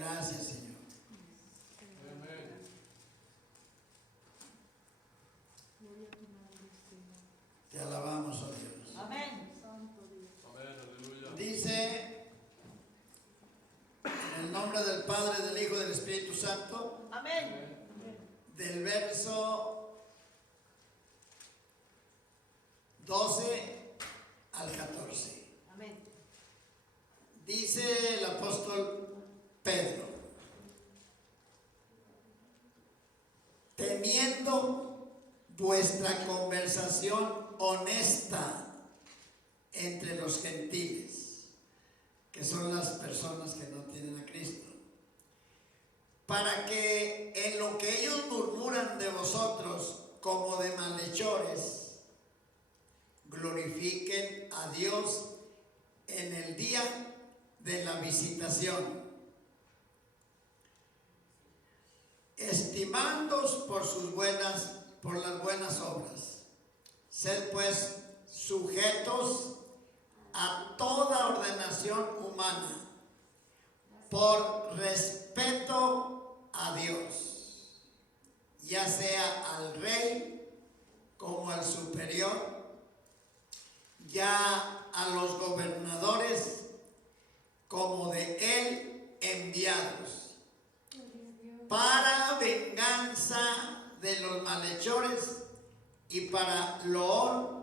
Gracias, Señor. Amén. Te alabamos, oh Dios. Amén. Amén, aleluya. Dice, en el nombre del Padre, del Hijo y del Espíritu Santo, Amén. del verso 12 al 14. Amén. Dice el apóstol Pedro: teniendo vuestra conversación honesta entre los gentiles, que son las personas que no tienen a Cristo, para que en lo que ellos murmuran de vosotros como de malhechores, glorifiquen a Dios en el día de la visitación, estimándoos por las buenas obras. Sed pues sujetos a toda ordenación humana, por respeto a Dios, ya sea al rey como al superior, ya a los gobernadores como de él enviados, para venganza de los malhechores y para loor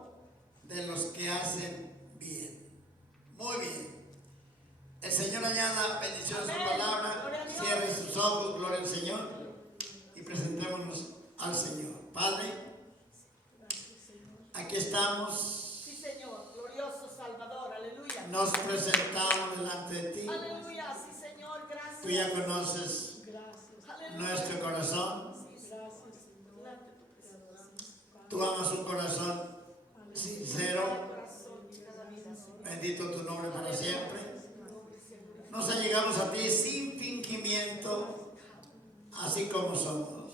de los que hacen bien. Muy bien. El Señor añada bendición a su palabra. Cierre sus ojos, gloria al Señor, y presentémonos al Señor. Padre, aquí estamos. Sí, Señor. Glorioso Salvador. Aleluya. Nos presentamos delante de ti. Aleluya. Sí, Señor. Gracias. Tú ya conoces Aleluya. nuestro corazón. Sí, Señor. Delante de tu presencia. Tú amas un corazón sincero. Corazón de cada vida, Señor. Bendito tu nombre para siempre. Nos allegamos a ti sin fingimiento, así como somos.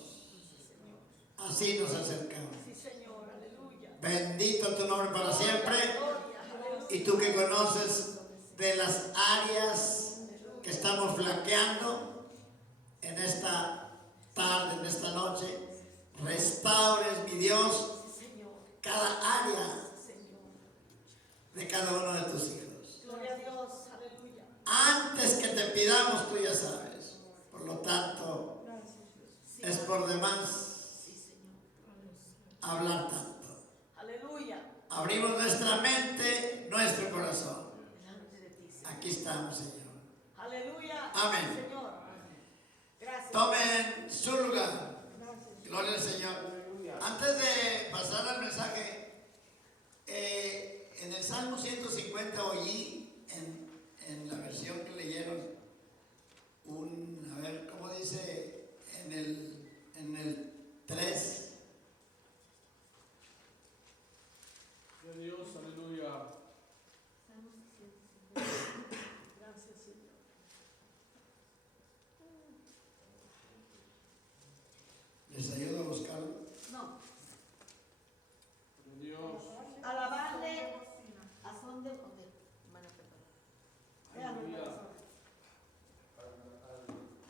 Así nos acercamos. Sí, Señor. Aleluya. Bendito tu nombre para siempre. Gloria. Y tú que conoces de las áreas que estamos flaqueando en esta tarde, en esta noche, restaures, mi Dios, Sí, Señor. cada área Sí, Señor. de cada uno de tus hijos. Gloria a Dios. Aleluya. Antes que te pidamos, tú ya sabes. Por lo tanto, Sí, es por demás sí, Señor. hablar tanto. Aleluya. Abrimos nuestra mente, nuestro corazón. Delante de ti, Señor. Aquí estamos, Señor. Aleluya. Amén. Señor. Gracias. Tomen su lugar. Gloria al Señor. Antes de pasar al mensaje, en el Salmo 150 oí, en la versión que leyeron, a ver, ¿cómo dice? En el 3. De Dios, aleluya. Gracias, Señor. ¿Les ayudo a buscarlo? No. De Dios. Alabarle a son de hermana, perdón. Véanlo, Aleluya. corazón.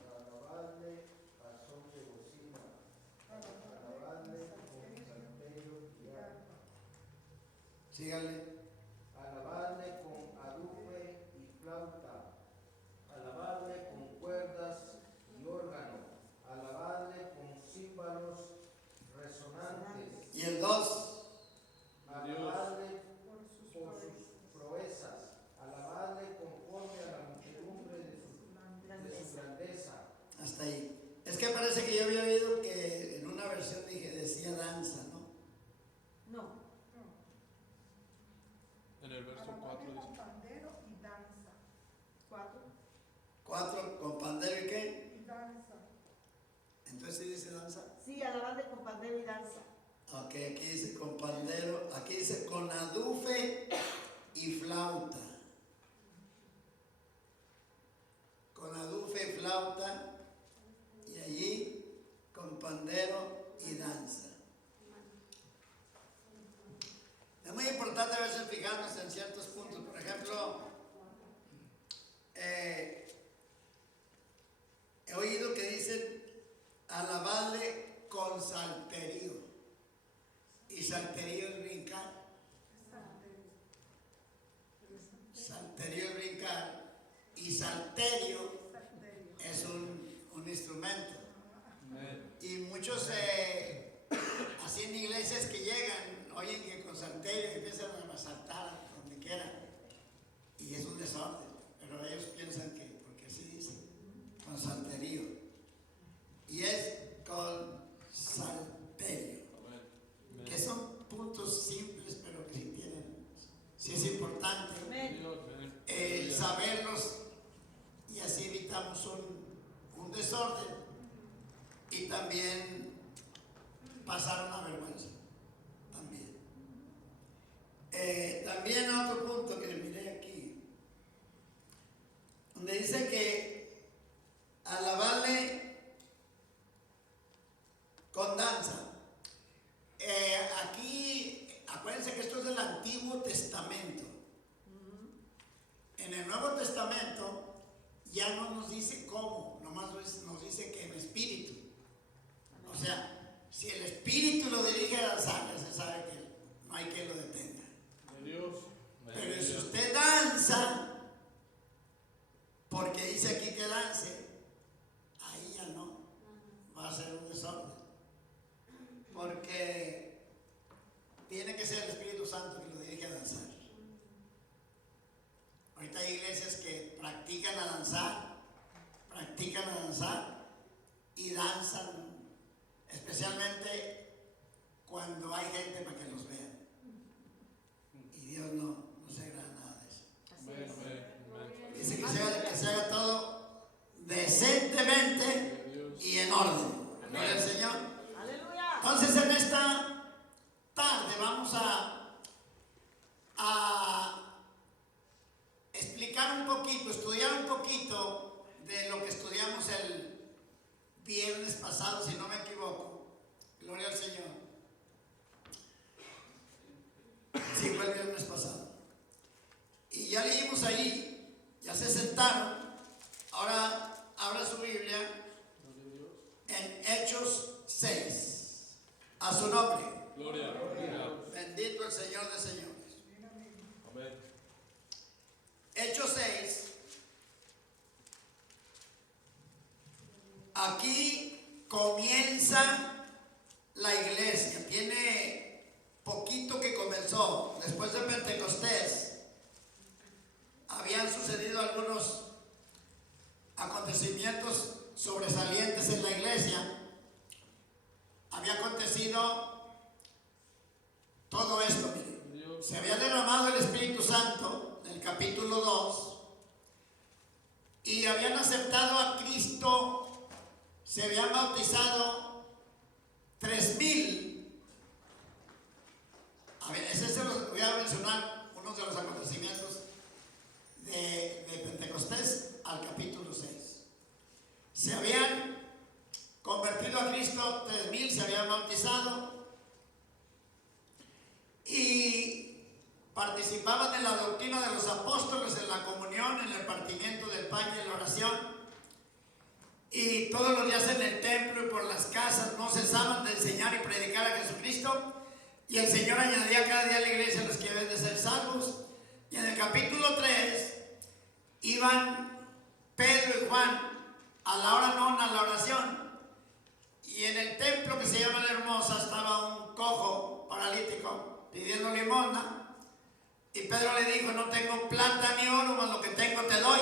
Alabarle a son de bocina, alabarle con salterio y arpa, Síganle. alabarle con adufe y flauta, alabarle con cuerdas y órgano, alabarle con címbalos resonantes, Y el 2. alabarle por sus proezas, alabarle conforme a la muchedumbre de su grandeza. Hasta ahí. Es que parece que yo había oído que en una versión decía danza, ¿no? No. En el verso 4 Con dice. pandero y danza. 4. 4, con pandero y qué. Y danza. Entonces sí dice danza. Sí, alabarle con pandero y danza. Ok, aquí dice con pandero, aquí dice con adufe y flauta. Con adufe y flauta, y allí con pandero y danza. Es muy importante a veces fijarnos en ciertos puntos. Por ejemplo, instrumento. Amén. Y muchos, así en iglesias que llegan, oyen que con salterio empiezan a saltar donde quieran. Y es un desorden. Pero ellos piensan que, porque así dicen, con salterio. Y es con salterio. Amén. Que son puntos simples, pero que sí tienen, sí es importante Dios, amén. saberlos, y así evitamos un desorden y también pasar una vergüenza. También otro punto que miré aquí, donde dice que alabarle con danza. Aquí, acuérdense que esto es del Antiguo Testamento. En el Nuevo Testamento ya no nos dice cómo, nomás nos dice que en espíritu. O sea, si el espíritu lo dirige a danzar, ya se sabe que no hay quien lo detenga. De Dios. Pero si usted danza, porque dice aquí que dance, ahí ya no, va a ser un desorden. Porque tiene que ser el Espíritu Santo que lo dirige a danzar. Ahorita hay iglesias que practican a danzar y danzan, especialmente cuando hay gente para que los vean. Y Dios no se agrada nada de eso. Amén, amén. Dice que se haga todo decentemente y en orden. Gloria al Señor. Aleluya. Entonces en esta tarde vamos a explicar un poquito, estudiar un poquito de lo que estudiamos el viernes pasado, si no me equivoco. Gloria al Señor. Sí, fue el viernes pasado. Y ya leímos ahí, ya se sentaron. Ahora abra su Biblia en Hechos 6. A su nombre. Gloria a Dios. Bendito el Señor de señores. Amén. Hechos 6. Aquí comienza la iglesia. Tiene poquito que comenzó. Después de Pentecostés habían sucedido algunos acontecimientos sobresalientes en la iglesia. Había acontecido todo esto, miren. Se había derramado el Espíritu Santo en el capítulo 2 y habían aceptado a Cristo, se habían bautizado 3,000. A ver, ese se los voy a mencionar, unos de los acontecimientos de Pentecostés al capítulo 6. Se habían convertido a Cristo 3,000, se habían bautizado y participaban en la doctrina de los apóstoles, en la comunión, en el partimiento del pan y en la oración. Y todos los días en el templo y por las casas no cesaban de enseñar y predicar a Jesucristo. Y el Señor añadía cada día a la iglesia los que deben de ser salvos. Y en el capítulo 3 iban Pedro y Juan a la hora nona, a la oración. Y en el templo que se llama La Hermosa estaba un cojo paralítico pidiendo limosna. Y Pedro le dijo: no tengo plata ni oro, mas lo que tengo te doy.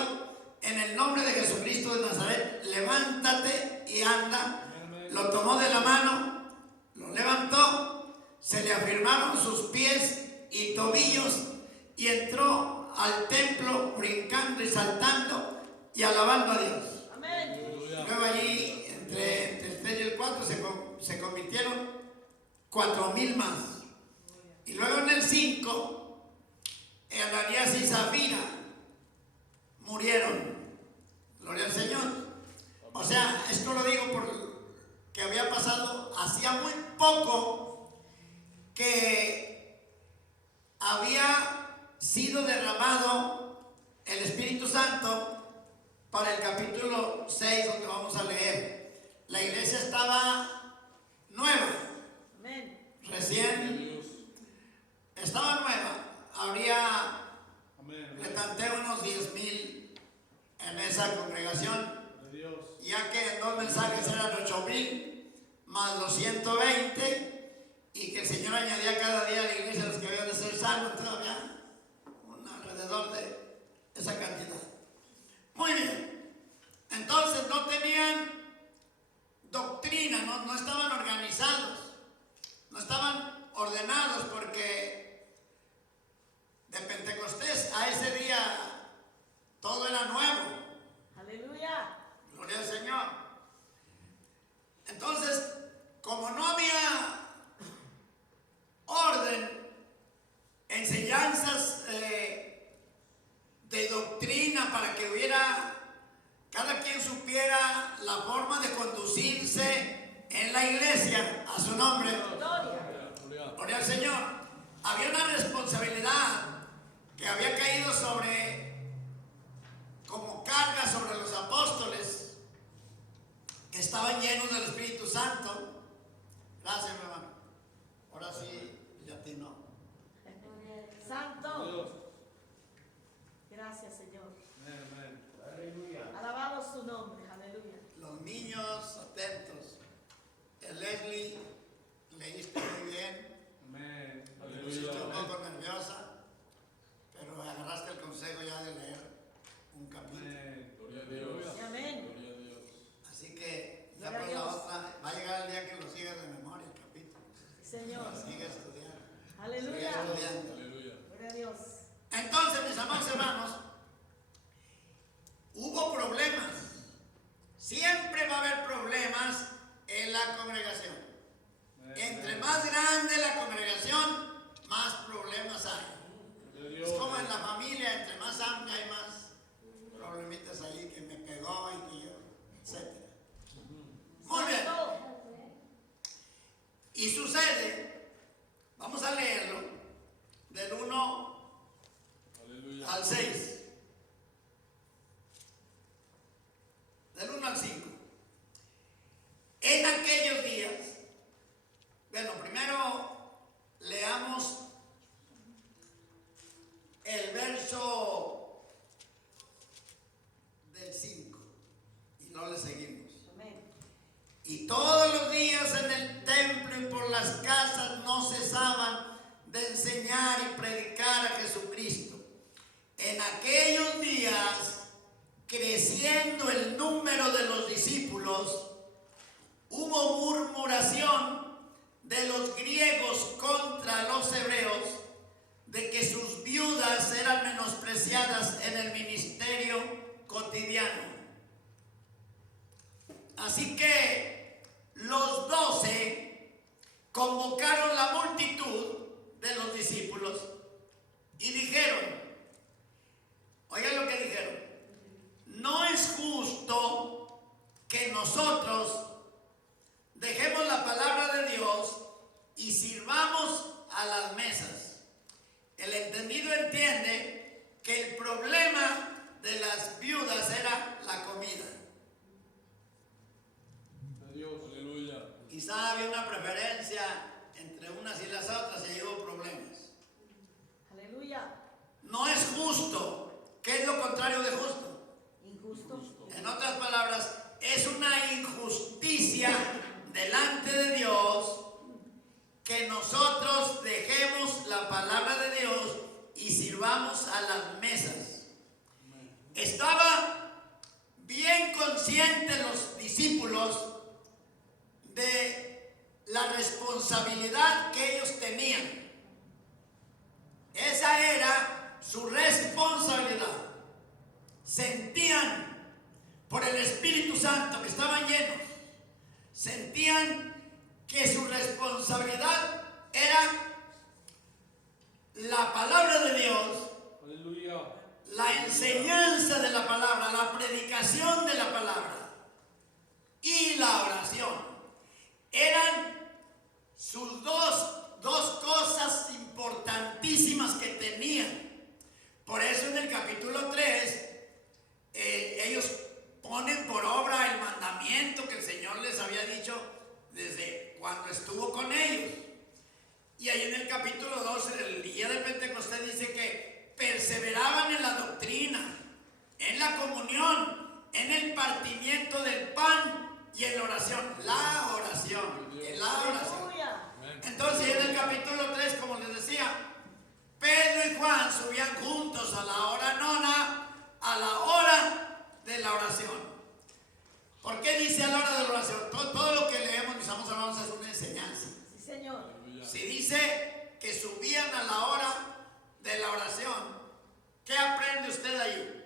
En el nombre de Jesucristo de Nazaret, levántate y anda. Lo tomó de la mano, lo levantó, se le afirmaron sus pies y tobillos y entró al templo brincando y saltando y alabando a Dios. Amén. Luego allí, entre el 3 y el 4, se convirtieron 4,000 más. Y luego en el 5, Ananías y Zafira murieron. Gloria al Señor. O sea, esto lo digo porque había pasado hacía muy poco que había sido derramado el Espíritu Santo para el capítulo 6, donde vamos a leer. La iglesia estaba nueva. Amén. Recién estaba nueva. Habría, le tanté unos 10,000 en esa congregación, ya que en 2 más los 120, y que el Señor añadía cada día a la iglesia los que habían de ser salvos. Entonces había alrededor de esa cantidad. Muy bien. Entonces no tenían doctrina, no estaban organizados, no estaban ordenados, porque de Pentecostés a ese día todo era nuevo. Aleluya. Gloria al Señor. Entonces, como no había orden, enseñanzas de doctrina para que hubiera, cada quien supiera la forma de conducirse en la iglesia, a su nombre. Gloria. Gloria al Señor. Había una responsabilidad que había caído como carga sobre los apóstoles, que estaban llenos del Espíritu Santo. Gracias, mi hermano. Ahora sí, ya a ti no. Santo. Dios. Gracias, Señor. Amén. Aleluya. Alabado su nombre. Aleluya. Los niños atentos. El Leslie, leíste muy bien. Amén. Me pusiste un Aleluya. poco nerviosa, pero agarraste el consejo ya de leer un capítulo. Amén. Gloria a Dios. Amén. Gloria a Dios. Así que ya Gloria a por la Dios. otra, va a llegar el día que lo sigas de memoria el capítulo. Señor. Sigue estudiando. Sigue Aleluya. estudiando. Aleluya. Gloria a Dios. Entonces, mis amados hermanos, hubo problemas. Siempre va a haber problemas en la congregación. Entre más grande la congregación, más problemas hay. Es como en la familia, entre más amplia hay más problemitas ahí, que me pegó y que yo, etc. Muy bien. Santo. Y sucede, vamos a leerlo, del 1 Aleluya. al 6. Del 1 al 5. En aquellos días, bueno, primero leamos el verso del 5 y no le seguimos. Amén. Y todos los días en el templo y por las casas no cesaban de enseñar y predicar a Jesucristo. En aquellos días, creciendo el número de los discípulos, hubo murmuración de los griegos contra los hebreos, de que sus viudas eran menospreciadas en el ministerio cotidiano. Así que los 12 convocaron la multitud de los discípulos y dijeron, oigan lo que dijeron: no es justo que nosotros dejemos la palabra de Dios y sirvamos a las mesas. El entendido entiende que el problema de las viudas era la comida. Dios. Aleluya. Quizá había una preferencia entre unas y las otras y ahí hubo problemas. Aleluya. No es justo. ¿Qué es lo contrario de justo? Injusto. En otras palabras, es una injusticia delante de Dios que nosotros dejemos la palabra de Dios y sirvamos a las mesas. Estaba bien conscientes los discípulos de la responsabilidad que ellos tenían. Esa era su responsabilidad. Sentían por el Espíritu Santo que estaban llenos, sentían que su responsabilidad era la palabra de Dios, Aleluya. la enseñanza de la palabra, la predicación de la palabra y la oración. Eran sus dos cosas importantísimas que tenían. Por eso en el capítulo 3 ellos ponen por obra el mandamiento que el Señor les había dicho desde cuando estuvo con ellos. Y ahí en el capítulo 2, el día de Pentecostés, dice que perseveraban en la doctrina, en la comunión, en el partimiento del pan y en la oración. La oración. En la oración. Aleluya. Entonces en el capítulo 3, como les decía, Pedro y Juan subían juntos a la hora nona, a la hora de la oración. ¿Por qué dice a la hora de la oración? Todo lo que leemos, mis amados hermanos, es una enseñanza. Sí, Señor. Si dice que subían a la hora de la oración, ¿qué aprende usted ahí?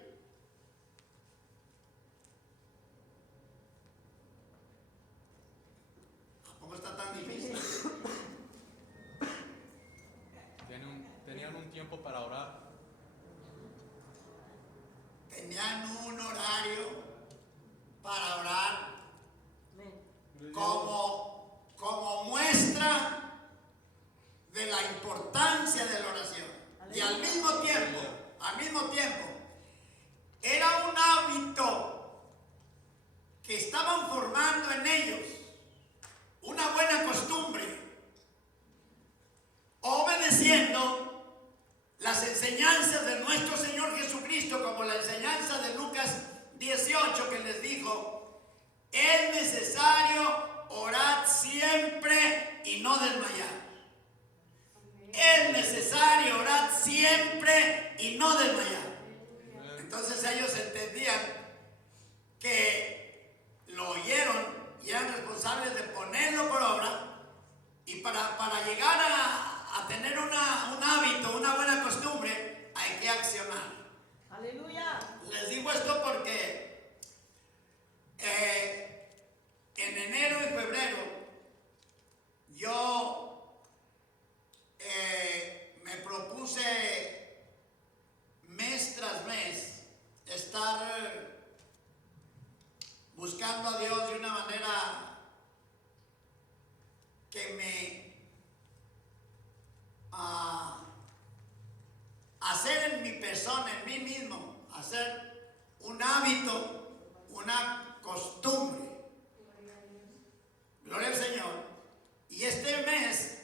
¿Cómo está tan difícil? Tenían un tiempo para orar. Tenían un horario para orar Amén. como muestra de la importancia de la oración. Y al mismo tiempo, era un hábito que estaban formando en ellos, una buena costumbre, obedeciendo las enseñanzas de nuestro Señor Jesucristo, como la enseñanza de Lucas 18 que les dijo: es necesario orar siempre y no desmayar. Es necesario orar siempre y no desmayar. Entonces ellos entendían que lo oyeron y eran responsables de ponerlo por obra, y para llegar a tener un hábito, una buena costumbre, hay que accionar. Aleluya. Les digo esto porque en enero y febrero yo me propuse mes tras mes estar buscando a Dios de una manera que me hacer en mi persona, en mí mismo, hacer un hábito, una costumbre. Gloria al Señor. Y este mes,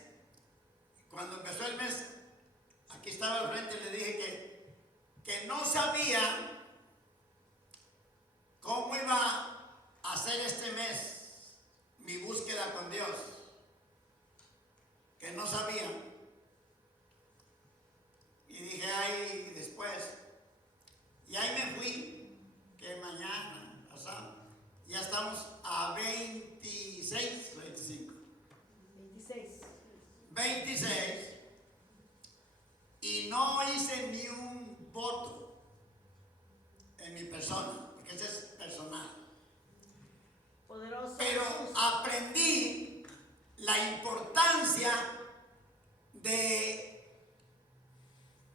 cuando empezó el mes, aquí estaba al frente y le dije que no sabía cómo iba a hacer este mes mi búsqueda con Dios. Que no sabía. Y dije, ay, después. Y ahí me fui, que mañana, pasado, ya estamos a 26, 25. 26. Y no hice ni un voto en mi persona, porque ese es personal. Poderoso. Pero Jesús. aprendí la importancia de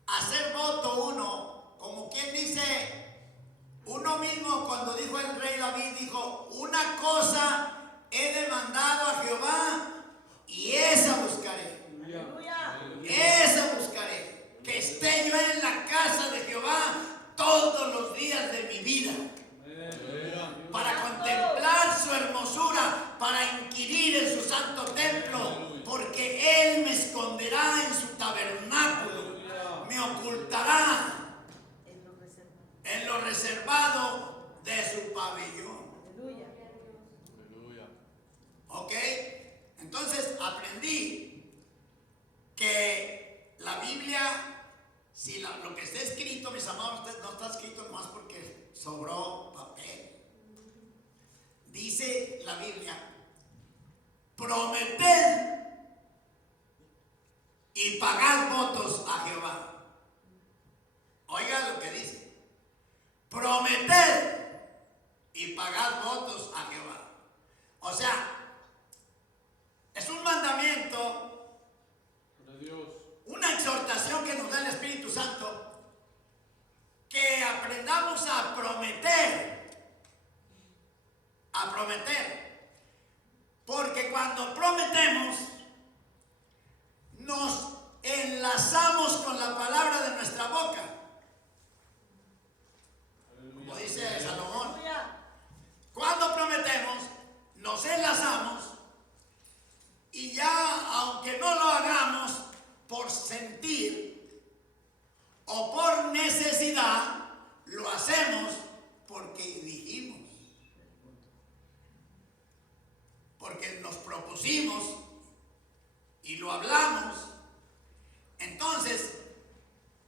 hacer voto uno, como quien dice, uno mismo, cuando dijo el rey David, dijo: una cosa he demandado a Jehová y esa buscaré. Aleluya. Esa buscaré, que esté yo en la casa de Jehová todos los días de mi vida, para contemplar su hermosura, para inquirir en su santo templo, porque Él me esconderá en su tabernáculo, me ocultará en lo reservado de su pabellón. Aleluya. ¿Ok? Entonces aprendí que la Biblia, si lo que está escrito, mis amados, no está escrito nomás porque sobró papel. Dice la Biblia: prometed y pagad votos a Jehová. Oiga lo que dice: prometed y pagad votos a Jehová. O sea, es un mandamiento, una exhortación que nos da el Espíritu Santo, que aprendamos a prometer. Porque cuando prometemos, nos enlazamos con la palabra de nuestra boca. Como dice Salomón, Aleluya. cuando prometemos, nos enlazamos, y ya, aunque no lo hagamos por sentir o por necesidad, lo hacemos porque dijimos. que nos propusimos y lo hablamos, entonces,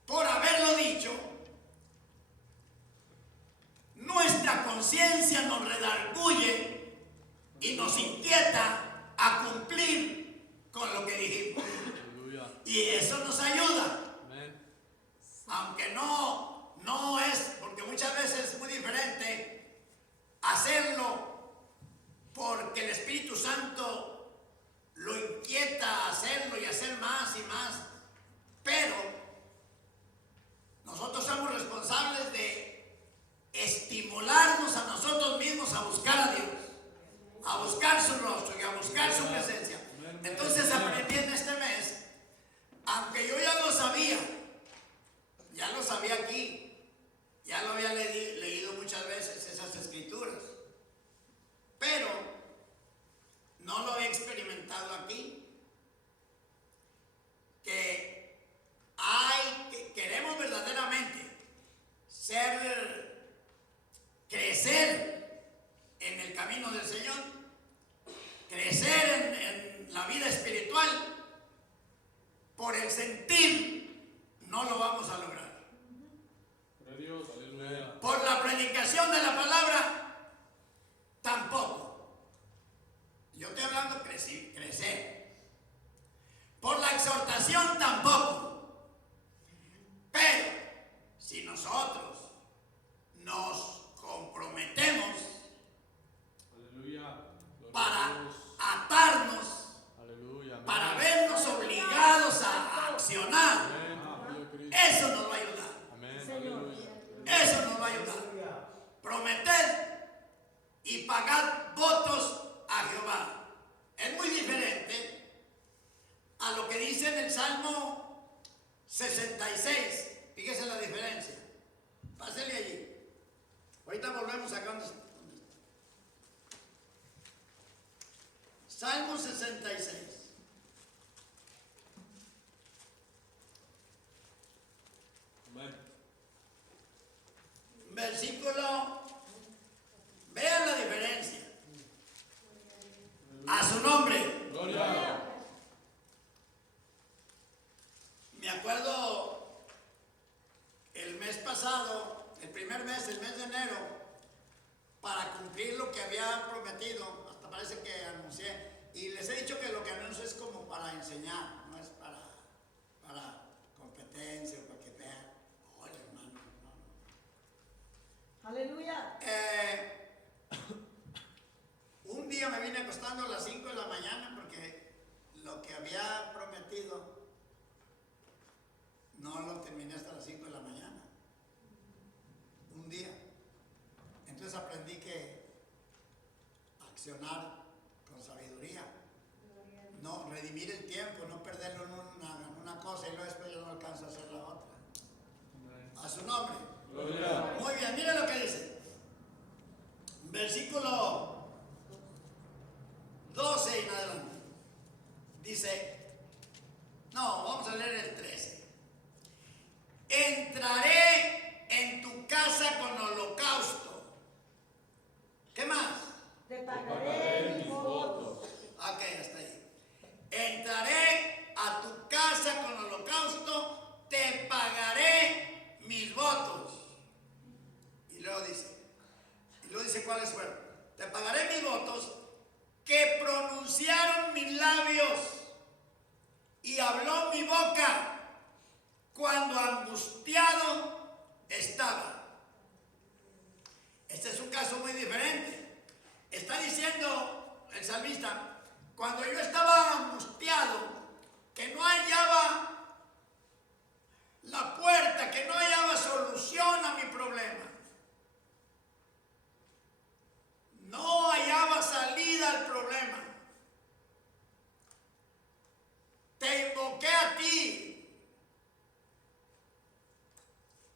por haberlo dicho, nuestra conciencia nos redarguye y nos inquieta a cumplir con lo que dijimos. Aleluya. Y eso nos ayuda. Amén. Aunque no es, porque muchas veces es muy diferente hacerlo porque el Espíritu Santo lo inquieta a hacerlo y hacer más y más. Pero nosotros somos responsables de estimularnos a nosotros mismos a buscar a Dios, a buscar su rostro y a buscar su presencia. Entonces aprendí en este mes, aunque yo ya lo sabía aquí, ya lo había leído muchas veces esas escrituras, pero no lo he experimentado aquí, que queremos verdaderamente crecer en el camino del Señor, crecer en la vida espiritual, por el sentir no lo vamos a lograr. Dios, aleluya. Por la predicación de la palabra tampoco. Yo estoy hablando crecer. Por la exhortación tampoco. Pero si nosotros nos comprometemos, Aleluya. para atarnos, Aleluya. Amén. para vernos obligados a accionar, Amén. Aleluya, Cristo. eso nos va a ayudar. Amén. Señor. Aleluya. Eso nos va a ayudar. Prometer y pagar votos a Jehová es muy diferente a lo que dice en el Salmo 66. Fíjese la diferencia. Pásele allí. Ahorita volvemos acá donde está. Salmo 66. Amén. Versículo. Vean la diferencia. A su nombre. Gloria. Me acuerdo el mes pasado, el primer mes, el mes de enero, para cumplir lo que había prometido, hasta parece que anuncié, y les he dicho que lo que anuncio es como para enseñar, no es para competencia o para que vean. Oye, hermano, no. Aleluya. Un día me vine acostando a las 5 de la mañana porque lo que había prometido no lo terminé hasta las 5 de la mañana. Un día. Entonces aprendí que accionar con sabiduría. No, redimir el tiempo, no perderlo en una cosa y luego después yo no alcanzo a hacer la otra. A su nombre. Gloria. Muy bien, mire lo que dice. Versículo 12 en adelante. Dice, no, vamos a leer el 13. Entraré en tu casa con holocausto. ¿Qué más? Te pagaré mis votos. Ok, hasta ahí. Entraré a tu casa con holocausto, te pagaré mis votos. Y luego dice cuáles fueron. Te pagaré mis votos que pronunciaron mis labios y habló mi boca cuando angustiado estaba. Este es un caso muy diferente. Está diciendo el salmista, cuando yo estaba angustiado, que no hallaba la puerta, que no hallaba solución a mi problema, no hallaba salida al problema, te invoqué a ti,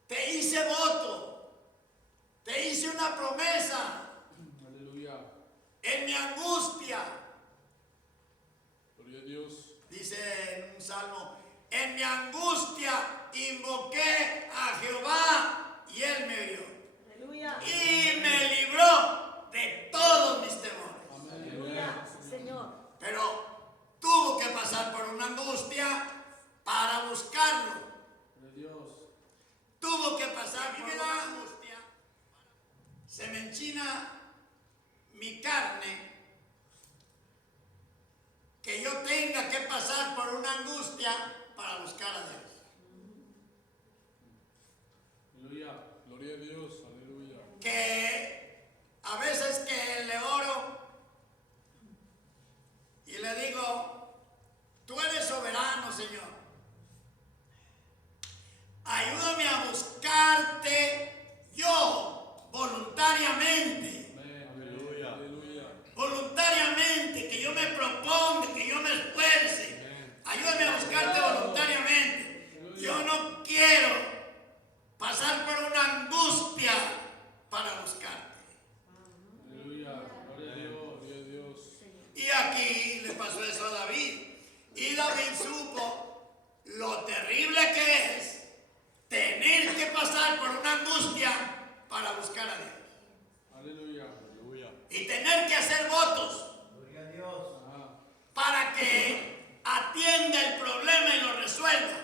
te hice voto, te hice una promesa. Aleluya. En mi angustia, Gloria a Dios. dice en un salmo, en mi angustia invoqué a Jehová y él me oyó Aleluya. y me libró de todos mis temores. Amén. Aleluya. Señor. y tener que hacer votos Gloria a Dios. para que atienda el problema y lo resuelva.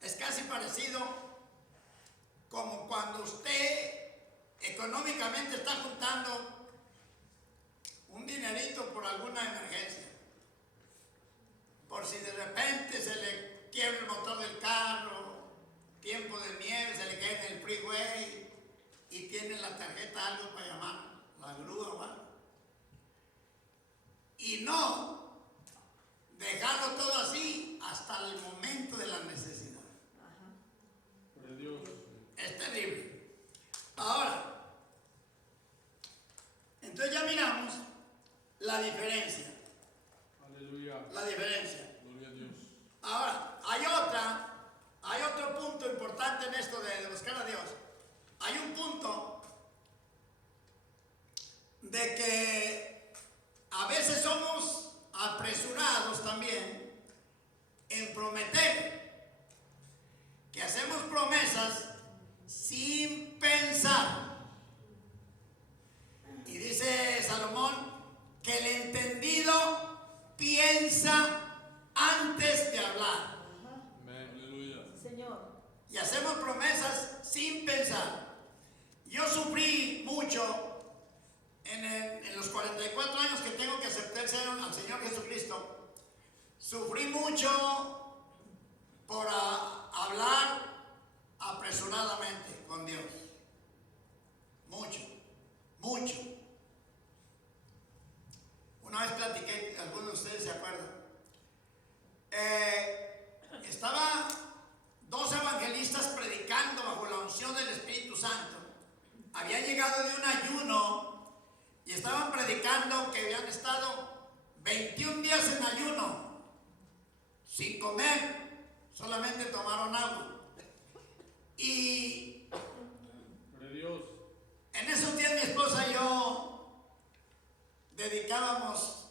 Es casi parecido como cuando usted económicamente está juntando un dinerito por alguna emergencia. Por si de repente se le quiebra el motor del carro, tiempo de nieve, se le cae en el freeway y tiene la tarjeta algo para llamar, la grúa o algo. Y no dejarlo todo así hasta el momento de la necesidad. Es terrible. Ahora, entonces ya miramos la diferencia. Aleluya. La diferencia. Gloria a Dios. Ahora, hay otro punto importante en esto de buscar a Dios. Hay un punto de que a veces somos apresurados también en prometer, que hacemos promesas sin pensar. Y dice Salomón que el entendido piensa antes de hablar. Amén. Aleluya. Señor. Y hacemos promesas sin pensar. Yo sufrí mucho en los 44 años que tengo que aceptar al Señor Jesucristo. Sufrí mucho por hablar apresuradamente con Dios. Mucho, mucho. Una vez platiqué, algunos de ustedes se acuerdan. Estaba dos evangelistas predicando bajo la unción del Espíritu Santo. Habían llegado de un ayuno y estaban predicando que habían estado 21 días en ayuno, sin comer, solamente tomaron agua. Y en esos días mi esposa y yo dedicábamos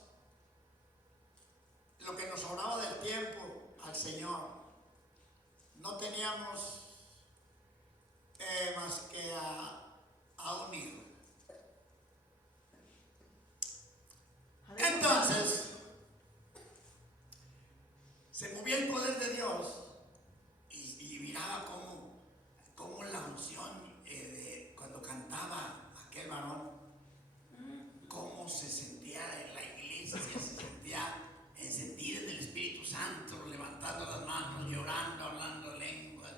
lo que nos sobraba del tiempo al Señor. No teníamos más que a un hijo. Entonces se movía el poder de Dios y miraba cómo la unción cuando cantaba aquel varón, cómo se sentía en la iglesia, se sentía encendido en el Espíritu Santo, levantando las manos, llorando, hablando lenguas.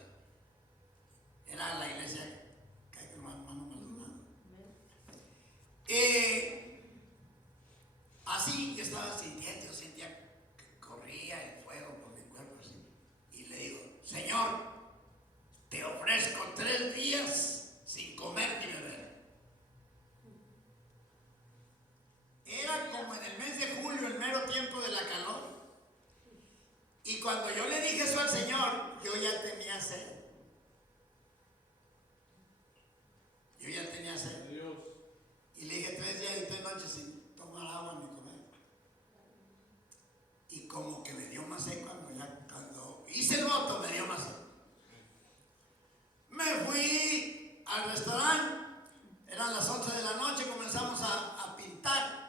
Era la iglesia que hay que hermano Maldonado. Así yo estaba sintiendo, yo sentía que corría el fuego por mi cuerpo así. Y le digo, Señor, te ofrezco 3 días sin comer ni beber. Era como en el mes de julio, el mero tiempo de la calor. Y cuando yo le dije eso al Señor, yo ya tenía sed. Yo ya tenía sed. Y le dije 3 días y 3 noches sin tomar agua ni comer. Y como que me dio más sed cuando hice el voto, me dio más sed. Me fui al restaurante, eran las 11 de la noche, comenzamos a pintar.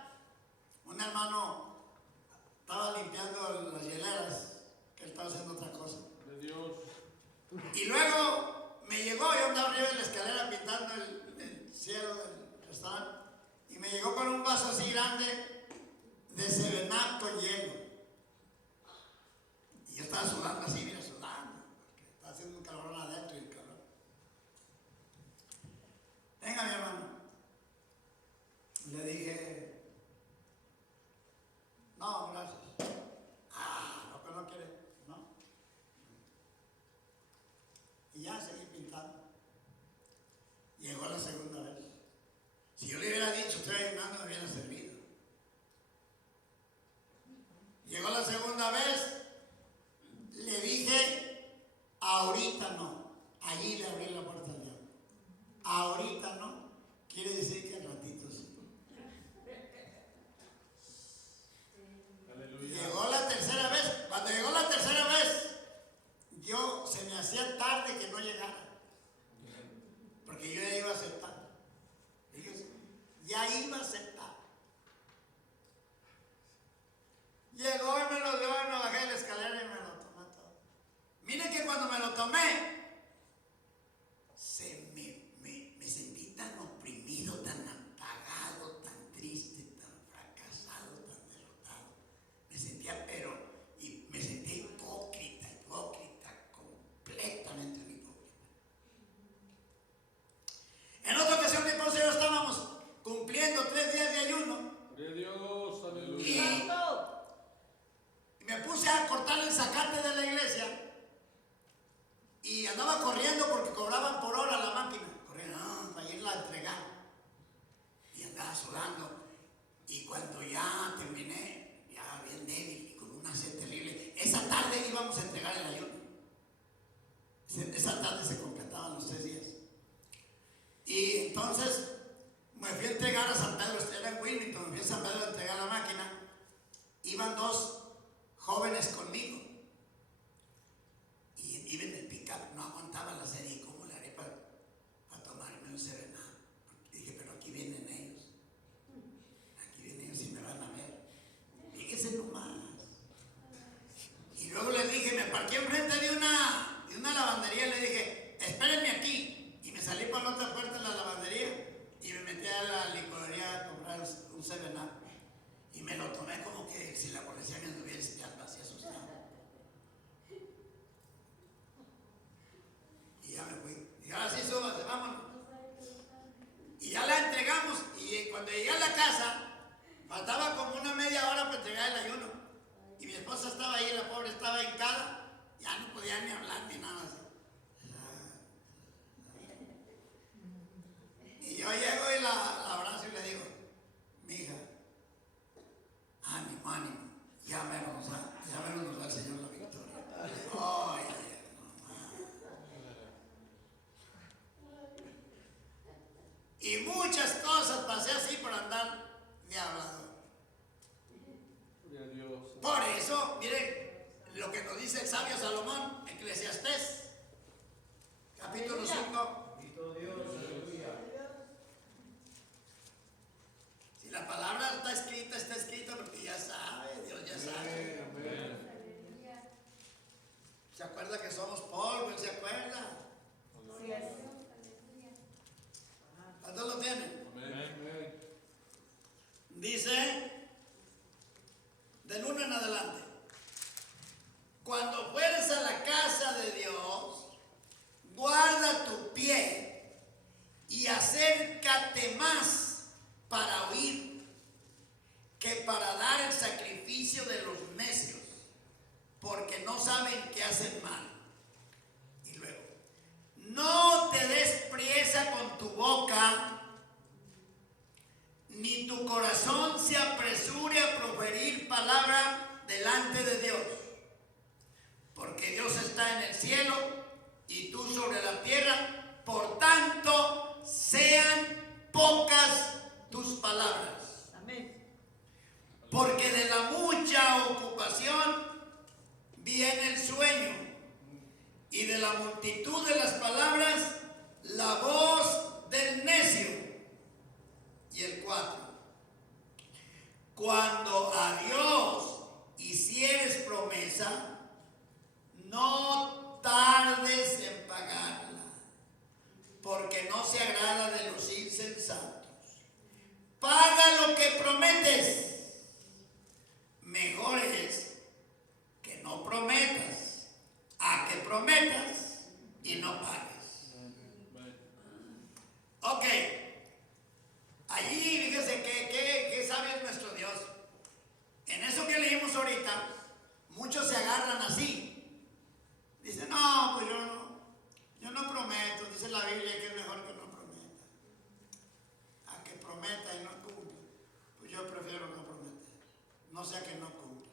Un hermano estaba limpiando las hieleras, que él estaba haciendo otra cosa. Y luego me llegó, yo andaba arriba de la escalera pintando el cielo del restaurante, y me llegó con un vaso así grande de Sevenac con hielo. Y yo estaba sudando así, mira, sudando, porque estaba haciendo un calor adentro y el calor. Venga, mi hermano. Le dije, no, gracias. Ah, ¿no, no quiere? ¿No? Y ya seguí pintando. Llegó la segunda vez. Si yo le hubiera dicho, estoy ayunando, me hubiera servido. Llegó la segunda vez, le dije, ahorita no. Allí le abrí la puerta al diablo. Ahorita no, quiere decir que al ratito sí. Llegó la tercera vez. Cuando llegó la tercera vez, se me hacía tarde que no llegara. Porque yo ya iba a hacer iba a aceptar. Llegó y me lo dio y me bajé de la escalera y me lo tomé todo. Miren que cuando me lo tomé, me sentí tan oprimido, tan apagado, tan triste, tan fracasado, tan derrotado. Me sentía, y me sentía hipócrita, completamente un hipócrita. En otra ocasión mi esposa y yo estábamos cumpliendo 3 días de ayuno. Gloria a Dios, Y aleluya. me puse a cortar el zacate de la iglesia y andaba corriendo porque cobraban por hora la máquina. Corriendo para irla a entregar. Y andaba sudando. Y cuando ya terminé, ya bien débil y con una sed terrible, esa tarde íbamos a entregar el ayuno. Esa tarde se completaban los 3 días. Y entonces me fui a entregar a San Pedro, era en Wilmington, me fui a San Pedro a entregar la máquina. Iban 2 jóvenes conmigo y iba en el pick-up, no aguantaba la serie. ¿Cómo le haré para tomarme un serenado? Dije, pero aquí vienen ellos y me van a ver. Fíjese nomás. Y luego les dije, me parqué enfrente de una lavandería y le dije, espérenme aquí. Y me salí por la otra puerta de la lavandería y me metí a la licorería a comprar un serenado. Y me lo tomé como que si la policía me anduviera espiando, así asustado. Y ya me fui. Y ahora sí, súbase, vámonos. Y ya la entregamos. Y cuando llegué a la casa, faltaba como una media hora para entregar el ayuno. Y mi esposa estaba ahí, la pobre estaba hincada. Ya no podía ni hablar ni nada así. Y yo llego y la abrazo y le digo, mija, ánimo, ya menos nos da el Señor la victoria. Ay, y muchas cosas pasé así por andar de hablador. Gloria a Dios. Por eso, miren lo que nos dice el sabio Salomón, Eclesiastés, capítulo 5. Bendito Dios, aleluya. Si la palabra está escrita porque ya sabe, Dios ya sabe. Amén. ¿Se acuerda que somos polvo? ¿Él se acuerda? ¿Cuántos lo tienen? Amén. Dice, del 1 en adelante, cuando fueres a la casa de Dios, guarda tu pie y acércate más para oír que para dar el sacrificio de los necios, porque no saben que hacen mal. Y luego, no te des priesa con tu boca, ni tu corazón se apresure a proferir palabra delante de Dios, porque Dios está en el cielo y tú sobre la tierra, por tanto sean pocas tus palabras. Amén. Porque de la mucha ocupación viene el sueño, y de la multitud de las palabras la voz del necio. Y el 4, cuando a Dios hicieres promesa, no tardes en pagarla, porque no se agrada de los insensatos. Paga lo que prometes. Mejor es que no prometas a que prometas y no pagues. Ok. Allí, fíjese que sabe nuestro Dios. En eso que leímos ahorita, muchos se agarran así. Dicen, no, pues yo no prometo. Dice la Biblia que es mejor que no prometa. A que prometa y no cumpla. Pues yo prefiero no prometer. No sea que no cumpla.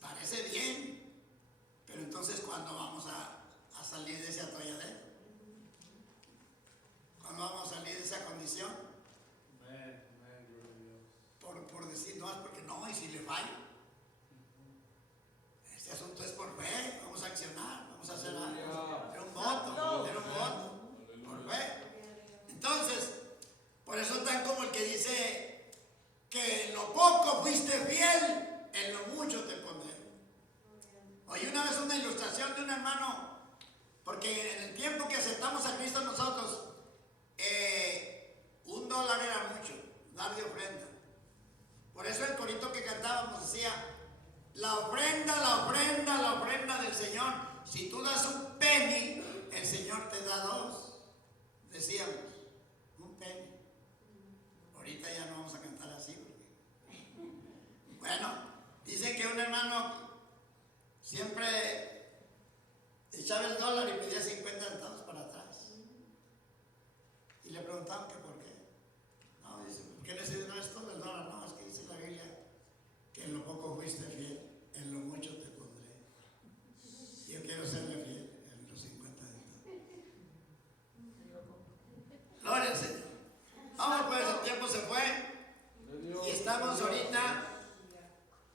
Parece bien, pero entonces ¿cuándo vamos a salir de ese atolladero? ¿Cuándo vamos a salir de esa condición? Por decir, no, es porque no, y si le fallo. Este asunto es por fe, vamos a accionar, vamos a hacer algo. Era un voto, por fe. Entonces, por eso están como el decía, la ofrenda del Señor. Si tú das un penny, el Señor te da dos. Decíamos, un penny. Ahorita ya no vamos a cantar así. Bueno, dice que un hermano siempre echaba el dólar y pedía 50 centavos para atrás. Y le preguntaban que por qué. No, dice, ¿por qué no es todo el dólar? No, es que dice la Biblia que en lo poco fuiste fiel, en lo mucho te pondré. Yo quiero serle fiel en los 50 centavos. Gloria al Señor. Vamos pues, el tiempo se fue. Y estamos ahorita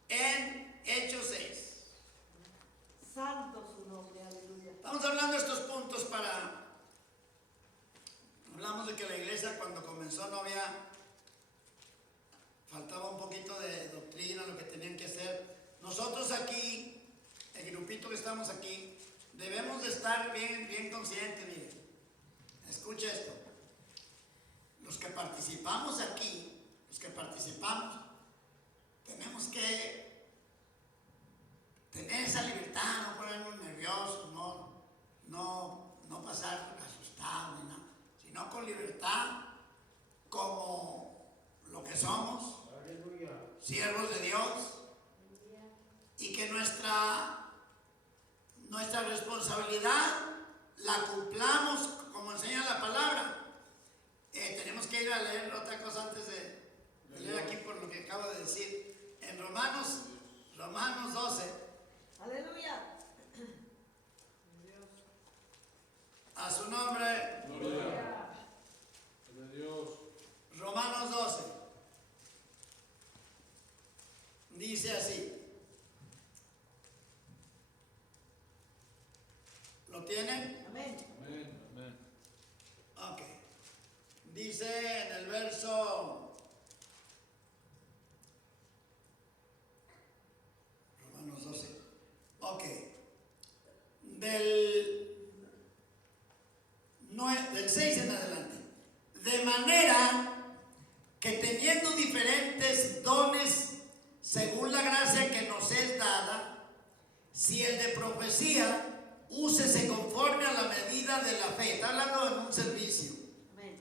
en Hechos 6. Santo su nombre, aleluya. Estamos hablando de estos puntos para... Hablamos de que la iglesia cuando comenzó no había... Faltaba un poquito de doctrina, lo que tenían que hacer. Nosotros aquí, el grupito que estamos aquí, debemos de estar bien conscientes, miren. Escucha esto. Los que participamos aquí, tenemos que tener esa libertad, no ponernos nerviosos, no pasar asustados ni nada, sino con libertad, como lo que somos, siervos de Dios, y que nuestra responsabilidad la cumplamos como enseña la palabra. Tenemos que ir a leer otra cosa antes de leer aquí por lo que acabo de decir. En Romanos 12. Aleluya. A su nombre. Gloria. De Dios. Romanos 12. Dice así. ¿Lo tienen? Amén. Amén. Amén. Ok. Dice en el verso... Romanos 12. Ok. Del 6 en adelante. De manera que teniendo diferentes dones según la gracia que nos es dada, si el de profecía, úsese conforme a la medida de la fe. Está hablando en un servicio. Amén.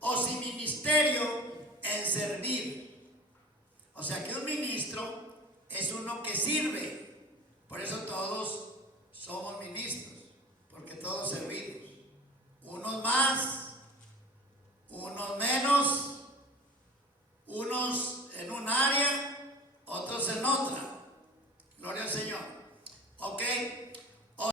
O si ministerio, en servir. O sea que un ministro es uno que sirve. Por eso todos somos ministros.